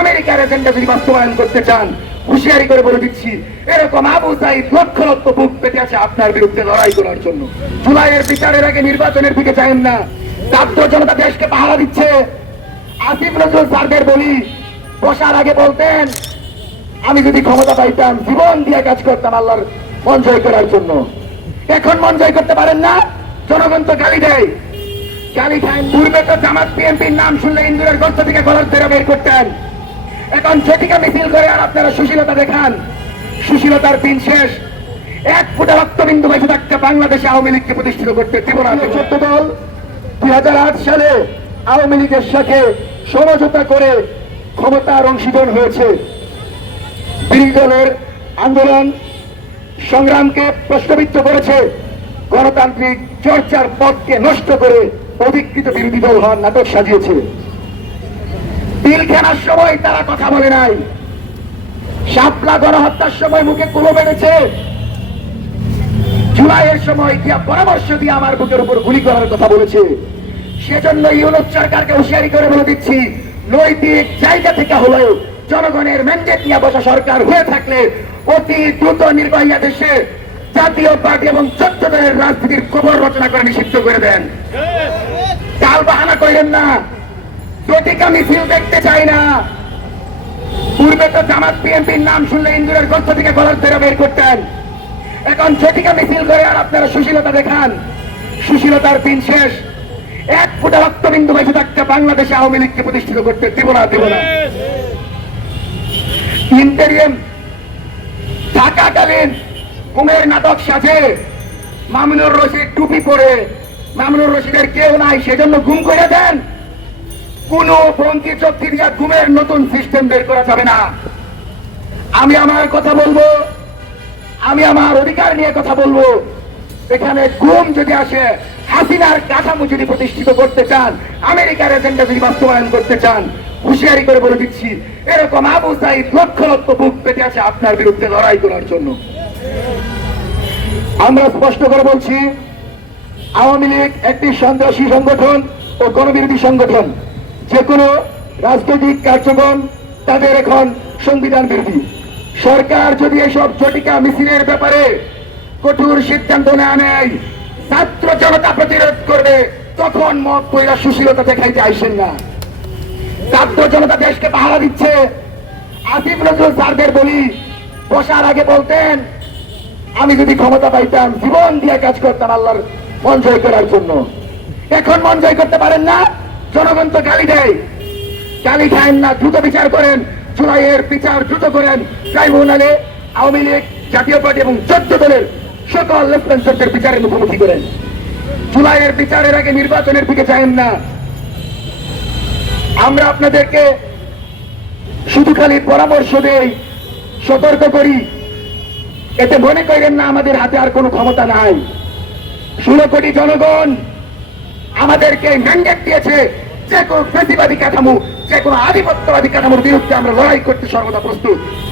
আমেরিকার এজেন্ডা যদি বাস্তবায়ন করতে চান, হুঁশিয়ারি করে বলে দিচ্ছি, এরকম আবু সাইদ লক্ষ লক্ষ বুক পেতে আছে আপনার বিরুদ্ধে লড়াই করার জন্য। জুলাইয়ের বিচারের আগে নির্বাচনের দিকে চাইন না। ছাত্র জনতা দেশকে পাহারা দিচ্ছে। আসিফ নজরুল স্যারদের বলি, বসার আগে বলতেন, আমি যদি ক্ষমতা পাইতাম, জীবন দিয়ে কাজ করতাম আল্লাহর মন জয় করার জন্য। এখন মন জয় করতে পারেন না? জনগণ তো গালি দেয়। গালি খান পূর্বে তো জামাত বিএনপির নাম শুনলে ইন্দুরের গর্ত থেকে গলার ধরে বের করতেন। এখন সেটিকে মিছিল করে আর আপনারা সুশীলতা দেখান। সুশীলতার দিন শেষ। এক ফুটা রক্তবিন্দু বেঁচে থাকতে বাংলাদেশে আওয়ামী লীগকে প্রতিষ্ঠিত করতে দেব না চোদ্দ দল দুই সালে আওয়ামী লীগের সাথে সমঝোতা করে ক্ষমতার অংশীদার হয়েছে। বিরোধী দলের আন্দোলন সংগ্রামকে প্রশ্নবিদ্ধ করেছে। গণতান্ত্রিক চর্চার পথকে নষ্ট করে অধিকৃত বিরোধী দল হওয়ার নাটক সাজিয়েছে। বিল কেনার সময় তারা কথা বলে নাই। শাপলা গণহত্যার সময় মুখে কুলো বেড়েছে জুলাইয়ের সময় দিয়া পরামর্শ দিয়ে আমার বুকের উপর গুলি করার কথা বলেছে। সেজন্য ইউনুস সরকারকে হুঁশিয়ারি করে বলে দিচ্ছি নৈতিক জায়গা থেকে হলেও জনগণের ম্যান্ডেট নিয়ে বসা সরকার হয়ে থাকলে অতি দ্রুত নির্বাহী দেশে জাতীয় পার্টি এবং চোদ্দ দলের রাজনীতির খবর রচনা করে নিষিদ্ধ করে দেন। কাল বাহানা করেন না। প্রতিকা মিছিল দেখতে চাই না। পূর্বে তো জামাত বিএনপির নাম শুনলে ইন্দুরের গর্ত থেকে গলার ধরে বের করতেন। এখন ঝটিকা মিছিল করে আর আপনারা সুশীলতা দেখান। সুশীলতার দিন শেষ। এক ফুটা রক্তবিন্দু বেঁচে থাকতে বাংলাদেশে আওয়ামী লীগকে প্রতিষ্ঠিত করতে দেব না দেব না। ইন্টেরিয়াম থাকাকালীন ঘুমের নাটক সাজে। মামুনুর রশিদ টুপি পরে। মামুনুর রশিদের কেউ নাই, সেজন্য ঘুম করে দেন। কোন চক্তি দিয়া ঘুমের নতুন সিস্টেম বের করা যাবে না। আমি আমার কথা বলব, আমি আমার অধিকার নিয়ে কথা বলব। এখানে ঘুম যদি আসে, হাসিনার কাঠামো যদি প্রতিষ্ঠিত করতে চান, আমেরিকার এজেন্ডা যদি বাস্তবায়ন করতে চান, হুঁশিয়ারি করে বলে দিচ্ছি, এরকম আবু সাইদ লক্ষ লক্ষ বুক পেতে আছে আপনার বিরুদ্ধে লড়াই করার জন্য। আমরা স্পষ্ট করে বলছি, আওয়ামী লীগ একটি সন্ত্রাসী সংগঠন ও গণবিরোধী সংগঠন। যে কোনো রাজনৈতিক কার্যক্রম তাদের এখন সংবিধান বিরোধী। সরকার যদি এসব জটিকা মিছিলের ব্যাপারে কঠোর সিদ্ধান্ত না নেয়, ছাত্র জনতা প্রতিরোধ করবে, তখন মত পয়লা সুশীলতা দেখাইতে আইসেন না। ছাত্র জনতা দেশকে পাহারা দিচ্ছে। আসিফ নজরুল স্যারদের বলি, বসার আগে বলতেন, আমি যদি ক্ষমতা পাইতাম, জীবন দিয়ে কাজ করতাম আল্লাহর মন জয় করার জন্য। এখন মন জয় করতে পারেন না? জনগণ তো গালি দেয়। গালি খায়েন না, দ্রুত বিচার করেন জুলাইয়ের বিচার দ্রুত করেন। ট্রাইব্যুনালে আওয়ামী লীগ, জাতীয় পার্টি এবং চোদ্দ দলের সকল লেফটেন্যান্টদের বিচারের মুখোমুখি করেন। জুলাইয়ের বিচারের আগে নির্বাচনের দিকে চাইেন না। আমরা আপনাদেরকে শুধু খালি পরামর্শ দেই, সতর্ক করি। এতে মনে করেন না আমাদের হাতে আর কোনো ক্ষমতা নাই। ষোলো কোটি জনগণ আমাদেরকে ম্যান্ডেট দিয়েছে যে কোনো ফেসিবাদী কাঠামো, যে কোনো আধিপত্যবাদী কাঠামোর বিরুদ্ধে আমরা লড়াই করতে সর্বদা প্রস্তুত।